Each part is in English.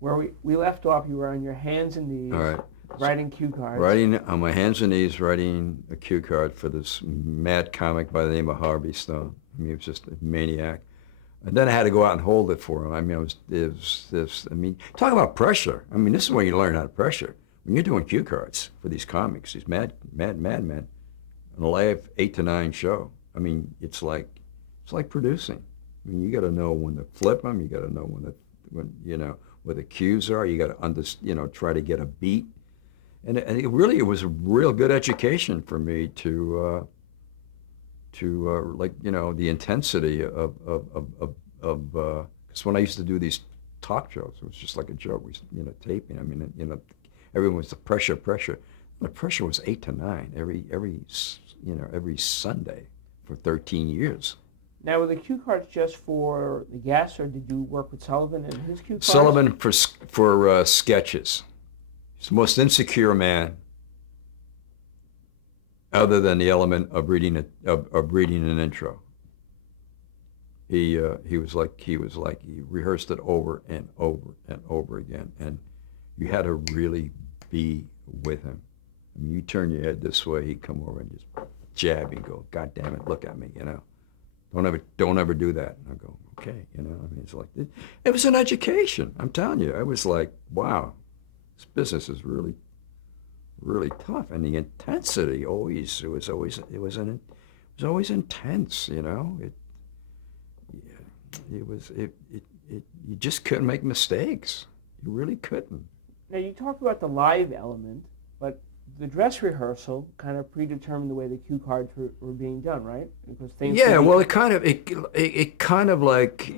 Where we left off, you were on your hands and All knees right. writing cue cards. Writing on my hands and knees, writing a cue card for this mad comic by the name of Harvey Stone. I mean, he was just a maniac. And then I had to go out and hold it for him. I mean, I mean, talk about pressure. I mean, this is where you learn how to pressure. When you're doing cue cards for these comics, these madmen, an live 8 to 9 show. I mean, it's like producing. I mean, you got to know when to flip them. You got to know when where the cues are. You got to try to get a beat. And it was a real good education for me to like the intensity of because when I used to do these talk shows, it was just like a joke. We taping. I mean, everyone was the pressure. The pressure was 8 to 9 every Sunday for 13 years. Now, were the cue cards just for the guests, or did you work with Sullivan and his cue cards? Sullivan for sketches. He's the most insecure man, other than the element of reading an intro. He rehearsed it over and over and over again, and you had to really be with him. I mean, you turn your head this way, he'd come over and just jab you and go, "God damn it, look at me, Don't ever do that." And I go, "Okay, I mean, it's like it was an education. I'm telling you, I was like, wow, this business is really, really tough, and the intensity it was always intense. You just couldn't make mistakes. You really couldn't. Now, you talked about the live element, but the dress rehearsal kind of predetermined the way the cue cards were being done, right? Because things. Yeah, well, it kind of like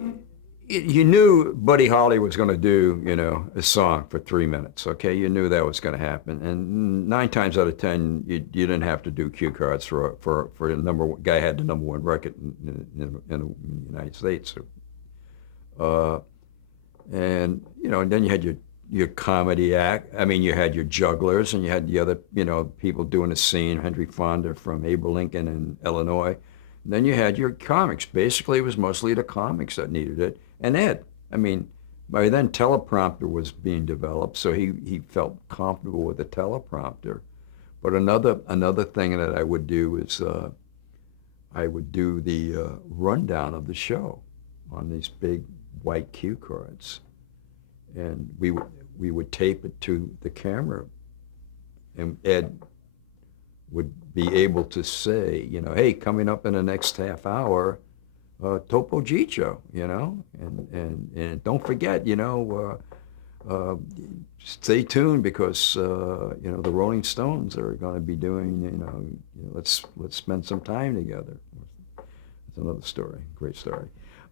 you knew Buddy Holly was going to do a song for 3 minutes. Okay, you knew that was going to happen, and 9 times out of 10, you didn't have to do cue cards for the number one guy had the number one record in the United States. And and then you had your comedy act. I mean, you had your jugglers, and you had the other, people doing a scene. Henry Fonda from Abraham Lincoln in Illinois. And then you had your comics. Basically, it was mostly the comics that needed it. And Ed, I mean, by then teleprompter was being developed, so he felt comfortable with the teleprompter. But another thing that I would do is I would do the rundown of the show on these big white cue cards, and we would tape it to the camera, and Ed would be able to say, "Hey, coming up in the next half hour, Topo Gigio, and don't forget, stay tuned because the Rolling Stones are going to be doing, let's spend some time together." That's another story, great story.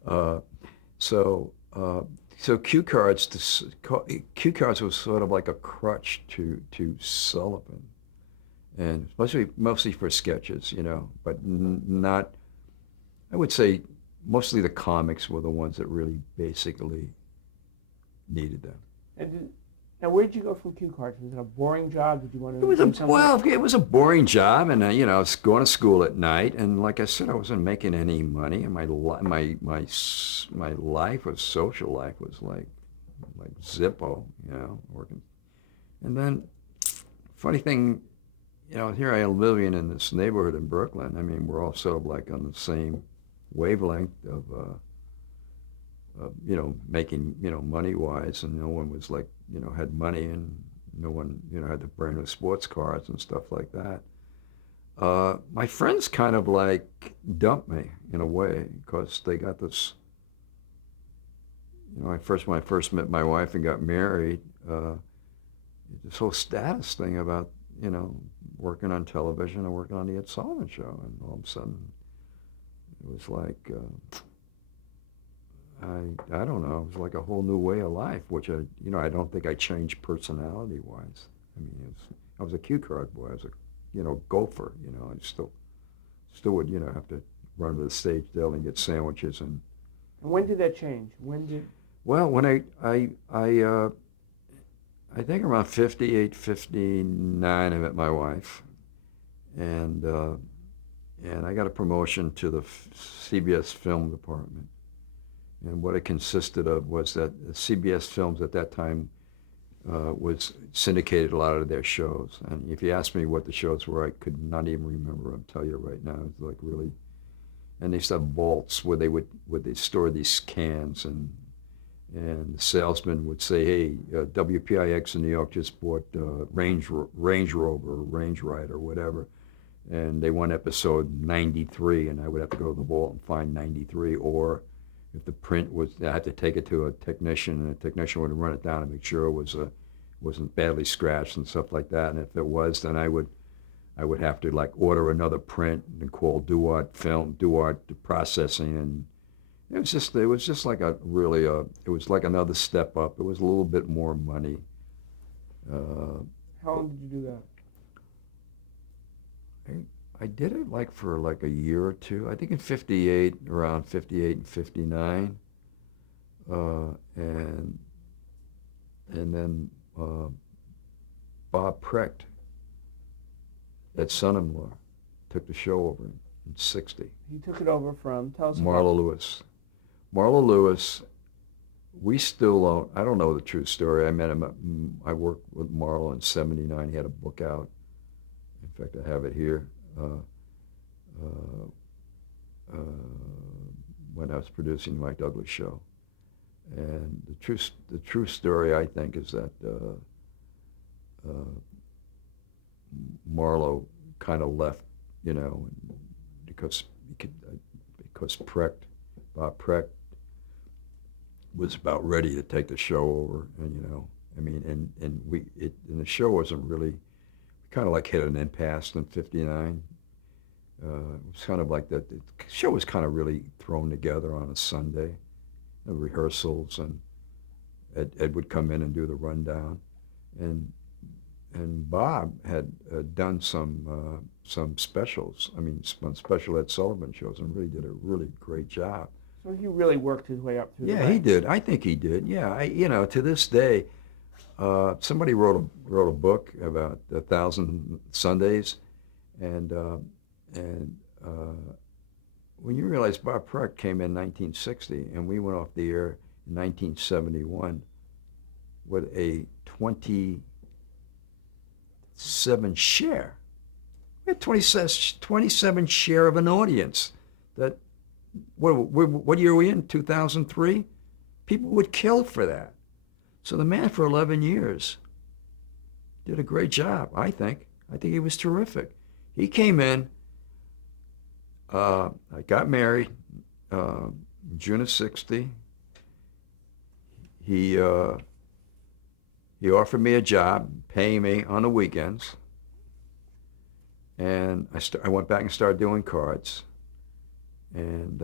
Uh, so. So cue cards was sort of like a crutch to Sullivan, and mostly for sketches, but not. I would say mostly the comics were the ones that really basically needed them. Now, where did you go from cue cards? Was it a boring job? Did you want to It was do something? it was a boring job, and I was going to school at night, and like I said, I wasn't making any money, and my life was social life was like Zippo, working. And then, funny thing, here I am living in this neighborhood in Brooklyn. I mean, we're all sort of like on the same wavelength of making, money wise, and no one was like, had money, and no one, had the brand new sports cars and stuff like that. My friends kind of like dumped me in a way because they got this, when I first met my wife and got married, this whole status thing about, working on television and working on the Ed Sullivan Show, and all of a sudden it was like, I don't know. It was like a whole new way of life, which I don't think I changed personality wise. I mean, I was a cue card boy. I was a, gopher. I still would, have to run to the stage there and get sandwiches. And when did that change? Well, when I think around 58, 59, I met my wife, and I got a promotion to the CBS film department. And what it consisted of was that CBS Films at that time was syndicated a lot of their shows. And if you ask me what the shows were, I could not even remember. I'll tell you right now. It's like really, and they used to have vaults where they store these cans, and the salesman would say, "Hey, WPIX in New York just bought Range Rover, or Range Rider, or whatever," and they want episode 93, and I would have to go to the vault and find 93, or if the print was, I had to take it to a technician, and the technician would run it down and make sure it wasn't badly scratched and stuff like that. And if it was, then I would have to like order another print and call Duart Processing, and it was just like it was like another step up. It was a little bit more money. How long did you do that? I did it like for like a year or two. I think in '58, around '58 and '59, and then Bob Precht at Son-in-Law took the show over in '60. He took it over from, tell us Marla about Lewis. Marla Lewis, we still don't, I don't know the true story. I met him, I worked with Marla in '79. He had a book out. In fact, I have it here. Uh, when I was producing the Mike Douglas show. And the true story, I think, is that Marlowe kind of left, because Bob Precht was about ready to take the show over, and I mean, and the show wasn't really, kind of like hit an impasse in '59. It was kind of like that. The show was kind of really thrown together on a Sunday, the rehearsals, and Ed would come in and do the rundown, and Bob had done some specials. I mean, some special Ed Sullivan shows, and really did a really great job. So he really worked his way up through the Yeah, ranks. he did. I think he did. Yeah, to this day, somebody wrote a book about 1,000 Sundays, and when you realize Bob Precht came in 1960 and we went off the air in 1971 with a 27 share. We had 27 share of an audience. That what year are we in? 2003. People would kill for that. So the man for 11 years did a great job, I think. I think he was terrific. He came in, I got married June of '60. He offered me a job, paying me on the weekends. And I went back and started doing cards. And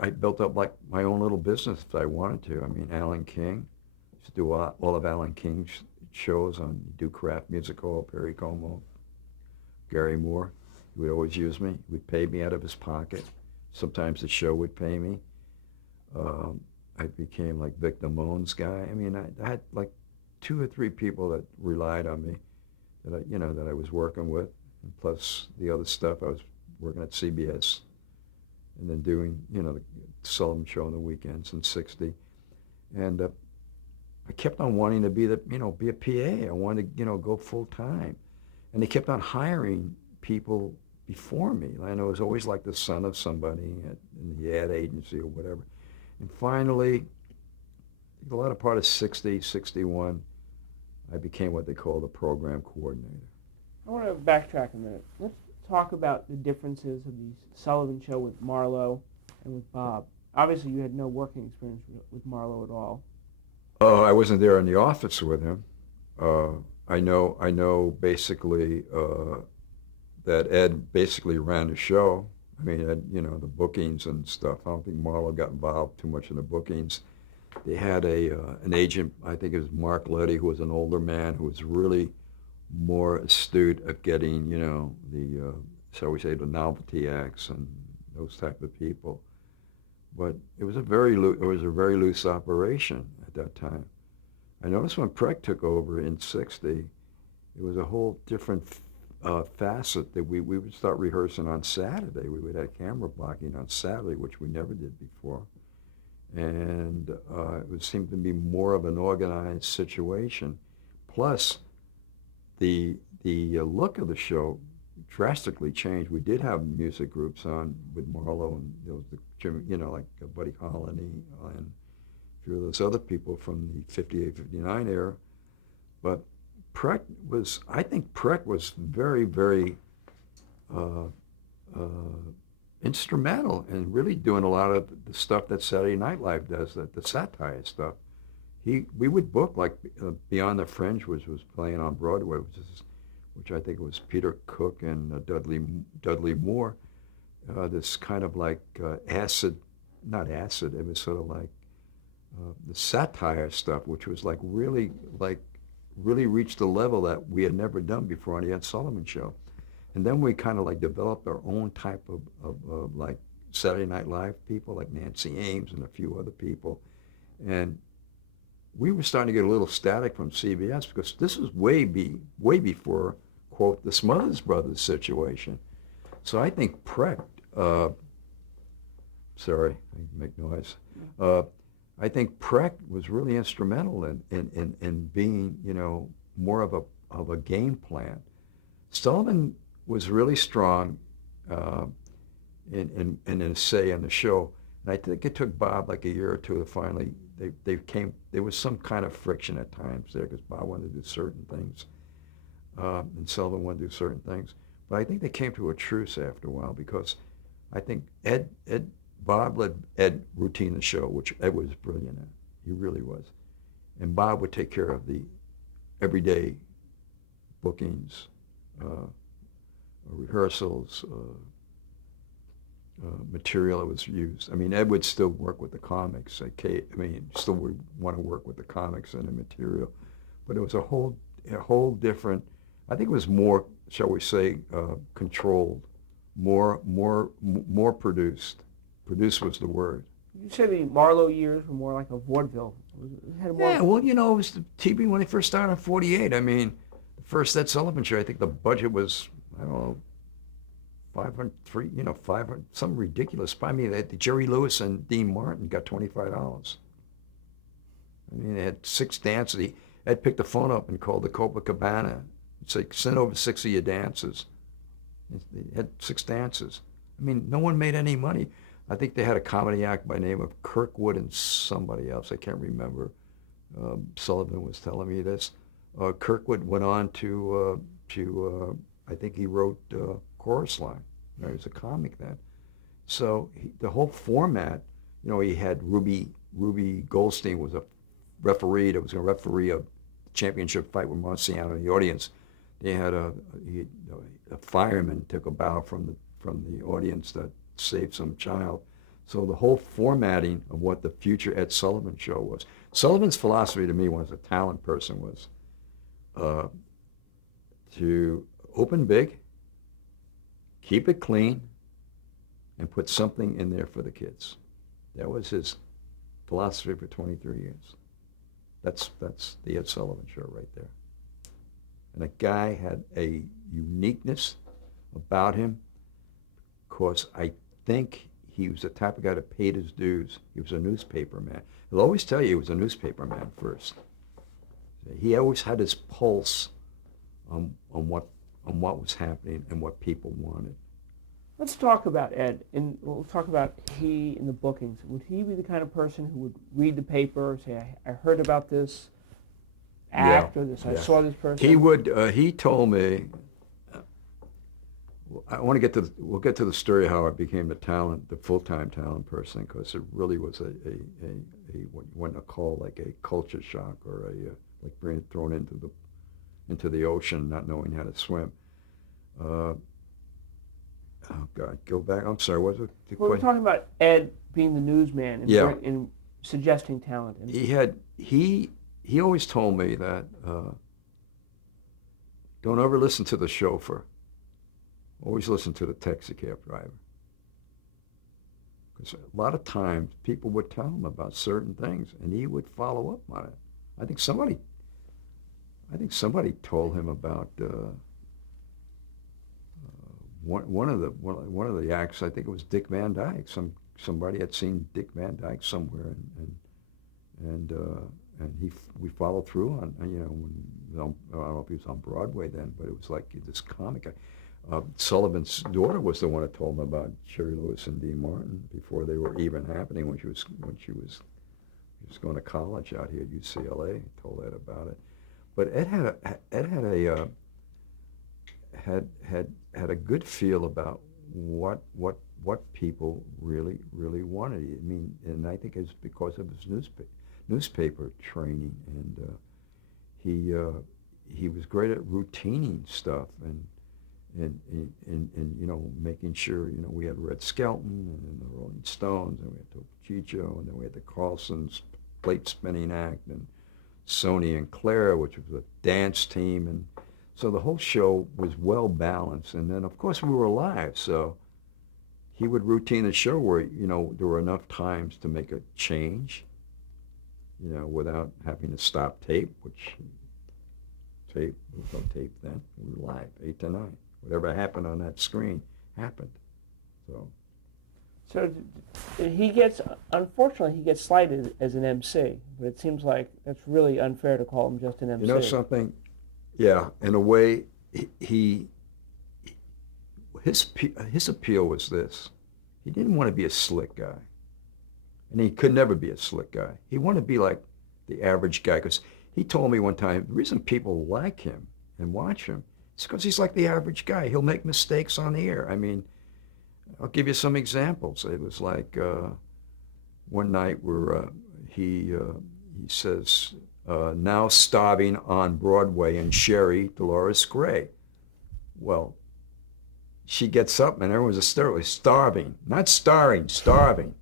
I built up like my own little business if I wanted to. I mean, Alan King. To do all of Alan King's shows on Do Craft Music Hall, Perry Como, Gary Moore. He would always use me. He would pay me out of his pocket. Sometimes the show would pay me. I became like Vic Damone's guy. I mean, I had like 2 or 3 people that relied on me, that I was working with, and plus the other stuff. I was working at CBS, and then doing the Sullivan show on the weekends in '60, and I kept on wanting to be a PA. I wanted to, go full time. And they kept on hiring people before me. And I was always like the son of somebody in the ad agency or whatever. And finally, the latter part of '60, '61, I became what they call the program coordinator. I want to backtrack a minute. Let's talk about the differences of the Sullivan show with Marlowe and with Bob. Obviously, you had no working experience with Marlowe at all. I wasn't there in the office with him. I know basically that Ed basically ran the show. I mean, Ed, the bookings and stuff. I don't think Marlowe got involved too much in the bookings. They had an agent, I think it was Mark Letty, who was an older man who was really more astute at getting, shall we say, the novelty acts and those type of people. But it was a very loose operation at that time. I noticed when Precht took over in '60, it was a whole different facet that we would start rehearsing on Saturday. We would have camera blocking on Saturday, which we never did before. and it seemed to be more of an organized situation. Plus, the look of the show drastically changed. We did have music groups on with Marlowe and there was the Jimmy, like Buddy Holly and a few of those other people from the 58, 59 era. But I think Preck was very, very uh, uh, instrumental in really doing a lot of the stuff that Saturday Night Live does, the satire stuff. We would book like Beyond the Fringe, which was playing on Broadway, which I think was Peter Cook and Dudley Moore. This kind of like acid, not acid. It was sort of like the satire stuff, which was really reached a level that we had never done before on the Ed Sullivan Show. And then we kind of like developed our own type of like Saturday Night Live people, like Nancy Ames and a few other people. And we were starting to get a little static from CBS because this was way before, quote, the Smothers Brothers situation. So I think Preck, sorry, I make noise. I think Preck was really instrumental in being, more of a game plan. Sullivan was really strong in a say in the show. And I think it took Bob like a year or two to finally, there was some kind of friction at times there because Bob wanted to do certain things and Sullivan wanted to do certain things. But I think they came to a truce after a while because I think Bob let Ed routine the show, which Ed was brilliant at. He really was. And Bob would take care of the everyday bookings, rehearsals, material that was used. I mean, Ed would still work with the comics. Still would want to work with the comics and the material. But it was a whole different, I think it was more, shall we say, controlled, more produced. Produced was the word. You say the Marlowe years were more like a vaudeville. Yeah, well, it was the TV when they first started in 48. I mean, the first Ed Sullivan Show, I think the budget was, I don't know, 500, something ridiculous. I mean, Jerry Lewis and Dean Martin got $25. I mean, they had 6 dances. Ed picked the phone up and called the Copacabana and said, send over 6 of your dances. They had 6 dances. I mean, no one made any money. I think they had a comedy act by the name of Kirkwood and somebody else. I can't remember. Sullivan was telling me this. Kirkwood went on to I think he wrote Chorus Line. He was a comic then. So the whole format, he had Ruby Goldstein was a referee that was going to referee a championship fight with Marciano in the audience. They had a fireman took a bow from the audience that saved some child. So the whole formatting of what the future Ed Sullivan Show was. Sullivan's philosophy to me, as a talent person, was to open big, keep it clean, and put something in there for the kids. That was his philosophy for 23 years. That's the Ed Sullivan Show right there. And the guy had a uniqueness about him because I think he was the type of guy that paid his dues. He was a newspaper man. He'll always tell you he was a newspaper man first. He always had his pulse on what was happening and what people wanted. Let's talk about Ed, and we'll talk about he in the bookings. Would he be the kind of person who would read the paper, say, I heard about this act or this, I saw this person? He would. He told me. We'll get to the story of how I became the full-time talent person, because it really was a what you want to call like a culture shock, or like being thrown into the ocean, not knowing how to swim. Oh God, go back. I'm sorry. What was the question? We're talking about Ed being the newsman and suggesting talent. And he always told me that don't ever listen to the chauffeur. Always listen to the taxi cab driver. Because a lot of times people would tell him about certain things, and he would follow up on it. I think somebody told him about one of the acts. I think it was Dick Van Dyke. Some somebody had seen Dick Van Dyke somewhere, and we followed through on, you know, I don't know if he was on Broadway then, but it was like this comic. Sullivan's daughter was the one that told him about Jerry Lewis and Dean Martin before they were even happening, when she was going to college out here at UCLA. Told Ed about it. But Ed had a good feel about what people really wanted. I mean, and I think it's because of his newspaper training, and he was great at routining stuff, and you know, making sure, you know, we had Red Skelton and the Rolling Stones, and we had Topo Chico, and then we had the Carlsons plate spinning act, and Sonny and Claire, which was a dance team, and so the whole show was well balanced. And then of course we were live, so he would routine the show where, you know, there were enough times to make a change, you know, without having to stop tape, which there was no tape then. We were live, 8 to 9. Whatever happened on that screen happened. So unfortunately, he gets slighted as an MC, but it seems like that's really unfair to call him just an MC. You know something? Yeah, in a way, his appeal was this. He didn't want to be a slick guy, and he could never be a slick guy. He wanted to be like the average guy, because he told me one time, the reason people like him and watch him is because he's like the average guy. He'll make mistakes on the air. I mean, I'll give you some examples. It was like one night where he says, now starving on Broadway and Sherry, Dolores Gray. Well, she gets up and everyone's hysterical. Starving, not starring, starving.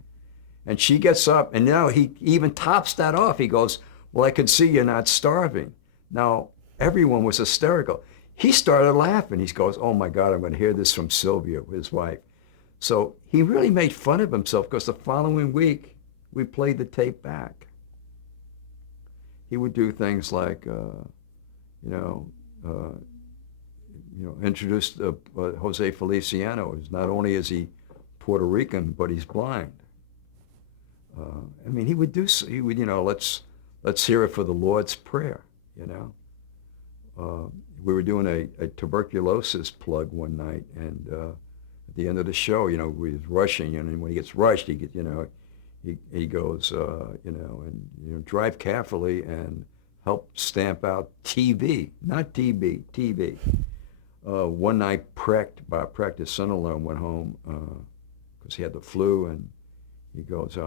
And she gets up, and now he even tops that off. He goes, well, I can see you're not starving. Now, everyone was hysterical. He started laughing. He goes, oh my God, I'm going to hear this from Sylvia, his wife. So he really made fun of himself, because the following week we played the tape back. He would do things like, introduce Jose Feliciano. Not only is he Puerto Rican, but he's blind. I mean, he would, you know, let's hear it for the Lord's Prayer, you know. We were doing a tuberculosis plug one night, and at the end of the show, you know, we was rushing, and when he gets rushed, he goes, drive carefully and help stamp out TB, not TB, TB. One night, Bob Precht, his son-in-law, went home because he had the flu, and he goes,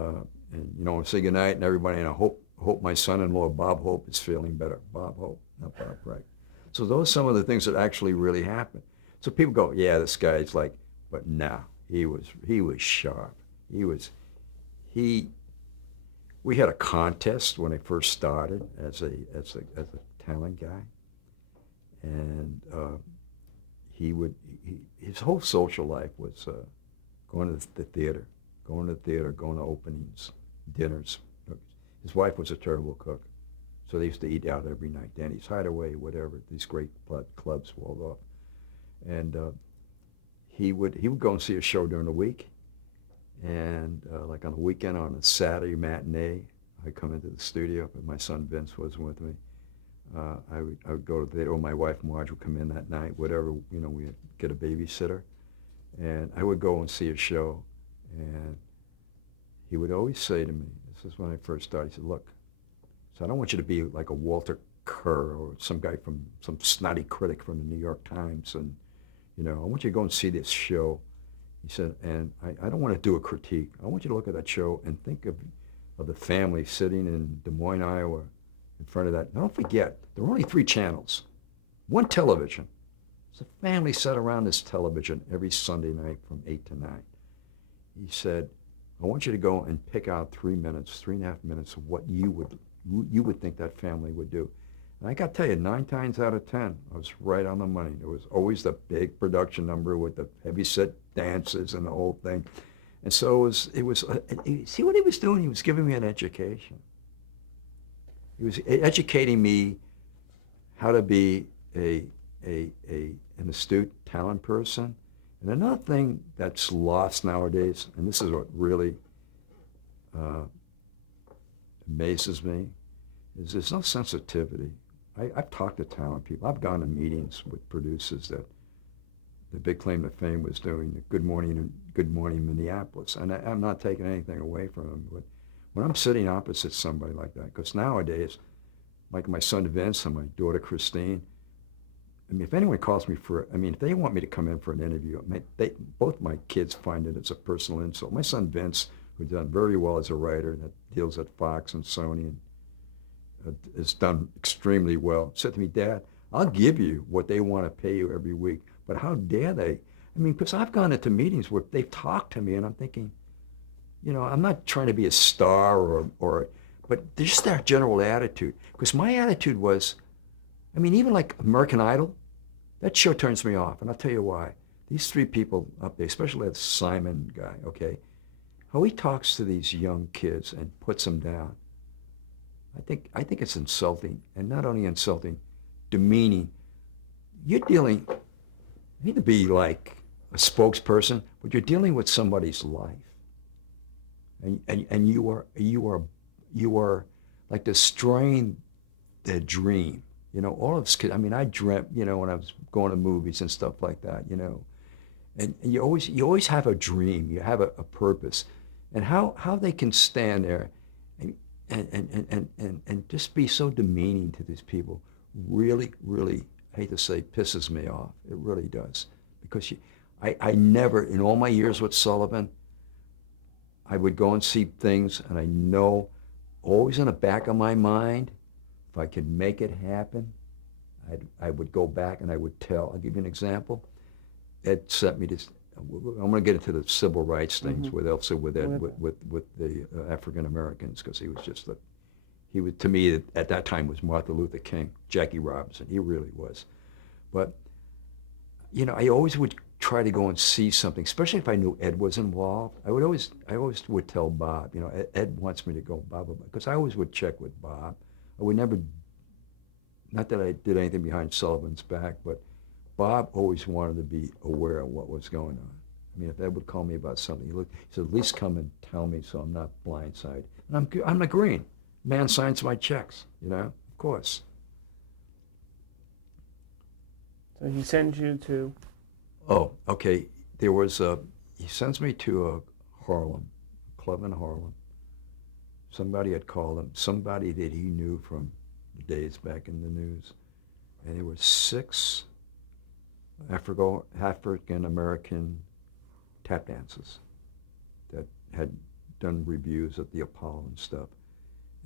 say goodnight, and everybody, and I hope my son-in-law, Bob Hope, is feeling better. Bob Hope, not Bob Precht. So those are some of the things that actually really happened. So people go, yeah, this guy's like, but no, he was sharp. We had a contest when I first started as a talent guy, and his whole social life was going to the theater, going to openings, dinners. His wife was a terrible cook, so they used to eat out every night. Danny's Hideaway, whatever, these great clubs walled off, and he would go and see a show during the week, and like on the weekend, on a Saturday matinee, I'd come into the studio, but my son Vince was with me. I would go to the theater, or my wife Marge would come in that night, whatever, you know, we'd get a babysitter, and I would go and see a show, and he would always say to me, this is when I first started, he said, look, so I don't want you to be like a Walter Kerr or some guy from some snotty critic from the New York Times, and, you know, I want you to go and see this show. He said, and I don't want to do a critique. I want you to look at that show and think of the family sitting in Des Moines, Iowa, in front of that. Now, don't forget, there were only 3 channels, 1 television. So the family sat around this television every Sunday night from 8 to 9. He said, I want you to go and pick out 3.5 minutes of what you would think that family would do. And I got to tell you, 9 times out of 10, I was right on the money. There was always the big production number with the heavy-set dances and the whole thing. And so it was. See what he was doing? He was giving me an education. He was educating me how to be an astute talent person. And another thing that's lost nowadays, and this is what really amazes me is there's no sensitivity. I've talked to talent people. I've gone to meetings with producers that the big claim to fame was doing the Good Morning Minneapolis, and I'm not taking anything away from them. But when I'm sitting opposite somebody like that, because nowadays, like my son Vince and my daughter Christine, I mean, if anyone calls me if they want me to come in for an interview, both my kids find it as a personal insult. My son Vince, who's done very well as a writer, that deals at Fox and Sony, and has done extremely well, said to me, Dad, I'll give you what they want to pay you every week, but how dare they? I mean, because I've gone into meetings where they've talked to me, and I'm thinking, I'm not trying to be a star but just their general attitude. Because my attitude was, even like American Idol, that show turns me off, and I'll tell you why. These three people up there, especially that Simon guy, okay, how he talks to these young kids and puts them down. I think it's insulting, and not only insulting, demeaning. You need to be like a spokesperson, but you're dealing with somebody's life, and you are like destroying their dream. All of us kids. I dreamt, when I was going to movies and stuff like that. And you always have a dream. You have a purpose, and how they can stand there, and just be so demeaning to these people. Really, really, I hate to say, pisses me off. It really does, because I never, in all my years with Sullivan, I would go and see things, and I know, always in the back of my mind, if I could make it happen, I would go back and I would tell. I'll give you an example. Ed sent me this. I'm going to get into the civil rights things with Ed, with the African Americans, because he was to me at that time was Martin Luther King, Jackie Robinson. He really was. But I always would try to go and see something, especially if I knew Ed was involved. I always would tell Bob, Ed wants me to go, Bob, because I always would check with Bob. I would never, not that I did anything behind Sullivan's back, but Bob always wanted to be aware of what was going on. If Ed would call me about something, he said, at least come and tell me so I'm not blindsided. And I'm agreeing. Man signs my checks, of course. So he sends you to? Oh, okay. He sends me to Harlem, a club in Harlem. Somebody had called him, somebody that he knew from the days back in the news. And there were 6 African-American tap dancers that had done reviews at the Apollo and stuff.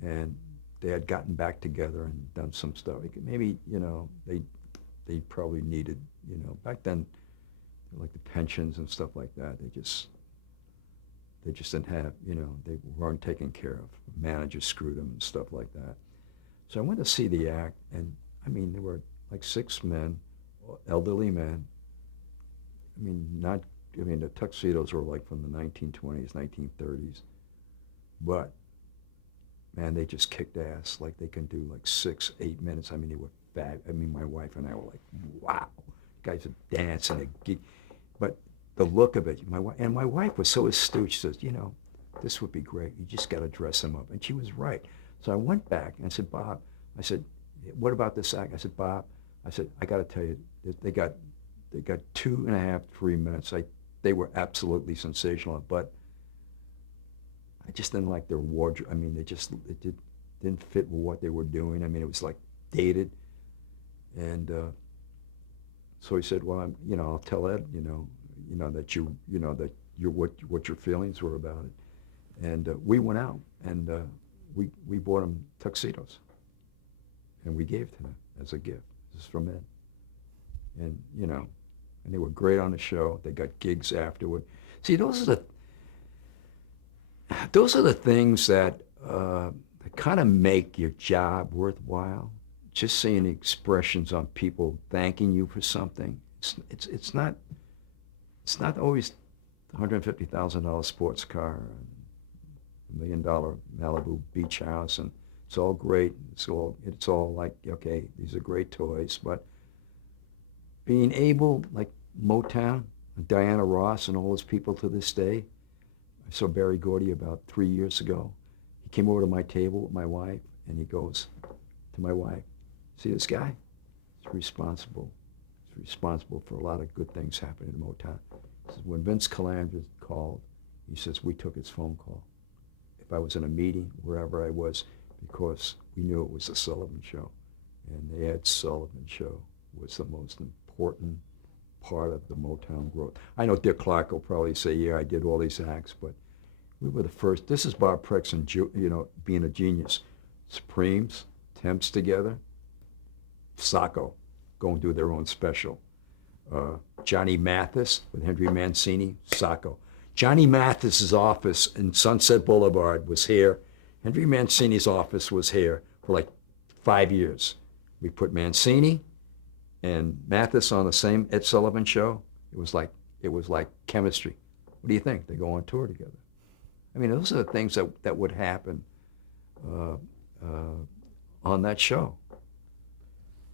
And they had gotten back together and done some stuff. Maybe, they probably needed, back then, like the pensions and stuff like that, they just didn't have, they weren't taken care of. Managers screwed them and stuff like that. So I went to see the act, and there were like 6 men, elderly men. The tuxedos were like from the 1920s, 1930s. But, man, they just kicked ass. Like they can do like 6, 8 minutes. They were bad. My wife and I were like, wow, guys are dancing. But the look of it, my wife was so astute. She says, this would be great. You just got to dress them up. And she was right. So I went back and I said, Bob, what about this act? I said, Bob, I got to tell you, they got 2.5, 3 minutes. They were absolutely sensational, but I just didn't like their wardrobe. It didn't fit with what they were doing. It was like dated. And so he said, well, I'll tell Ed, that what your feelings were about it. And we went out and we bought him tuxedos, and we gave to them as a gift. This is from Ed. And and they were great on the show. They got gigs afterward. See, those are the things that kind of make your job worthwhile. Just seeing the expressions on people thanking you for something. It's not always $150,000 sports car, $1 million Malibu beach house, and it's all great. It's all like, okay, these are great toys, but being able, like Motown, Diana Ross and all those people to this day, I saw Barry Gordy about 3 years ago. He came over to my table with my wife, and he goes to my wife, "See this guy? He's responsible. He's responsible for a lot of good things happening in Motown." He says, when Vince Calandra called, he says, we took his phone call. If I was in a meeting, wherever I was, because we knew it was the Sullivan Show. And the Ed Sullivan Show was the most important part of the Motown growth. I know Dick Clark will probably say, yeah, I did all these acts, but we were the first. This is Bob Prexon, being a genius. Supremes, Temps together, Sacco, go and do their own special. Johnny Mathis with Henry Mancini, Sacco. Johnny Mathis's office in Sunset Boulevard was here. Henry Mancini's office was here for like 5 years. We put Mancini and Mathis on the same Ed Sullivan Show. It was like chemistry. What do you think? They go on tour together. I mean, those are the things that would happen on that show.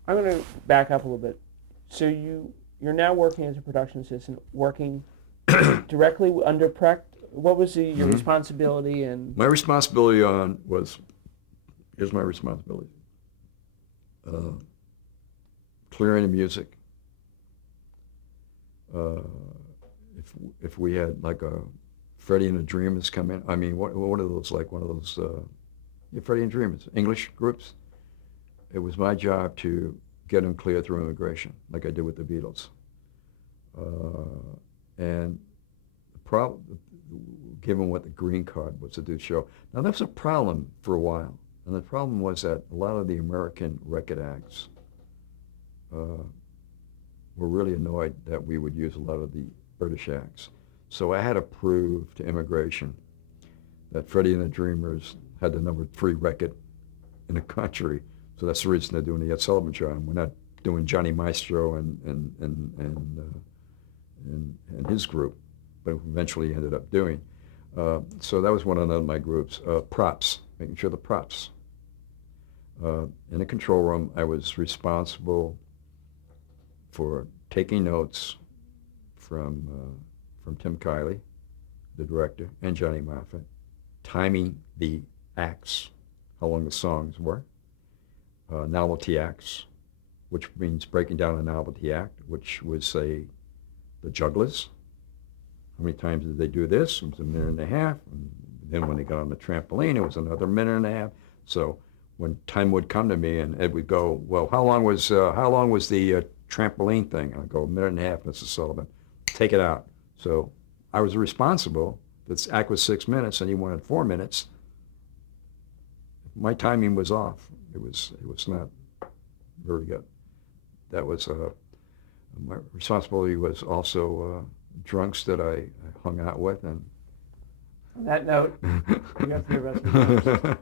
I'm going to back up a little bit. So you're now working as a production assistant, working directly under Precht. What was your responsibility? And my responsibility here's my responsibility. Clearing the music. If we had like a Freddie and the Dreamers come in, I mean, what are those, like one of those, Freddie and Dreamers, English groups? It was my job to get them cleared through immigration, like I did with the Beatles. And the problem, given what the green card was to do show. Now, that was a problem for a while. And the problem was that a lot of the American record acts were really annoyed that we would use a lot of the British acts. So I had to prove to immigration that Freddie and the Dreamers had the number 3 record in the country. So that's the reason they're doing the Ed Sullivan Show. And we're not doing Johnny Maestro and his group, but eventually ended up doing. So that was one of my groups. Props, making sure the props. In the control room, I was responsible for taking notes from Tim Kiley, the director, and Johnny Moffett, timing the acts, how long the songs were, novelty acts, which means breaking down a novelty act, which was, say, the Jugglers. How many times did they do this? It was a minute and a half. And then when they got on the trampoline, it was another minute and a half. So when time would come to me and Ed would go, well, how long was the trampoline thing? I'd go, a minute and a half, Mrs. Sullivan. Take it out. So I was responsible. This act was 6 minutes and he wanted 4 minutes. My timing was off. It was not very good. That was my responsibility. Was also drunks that I hung out with. And on that note, you got the rest of the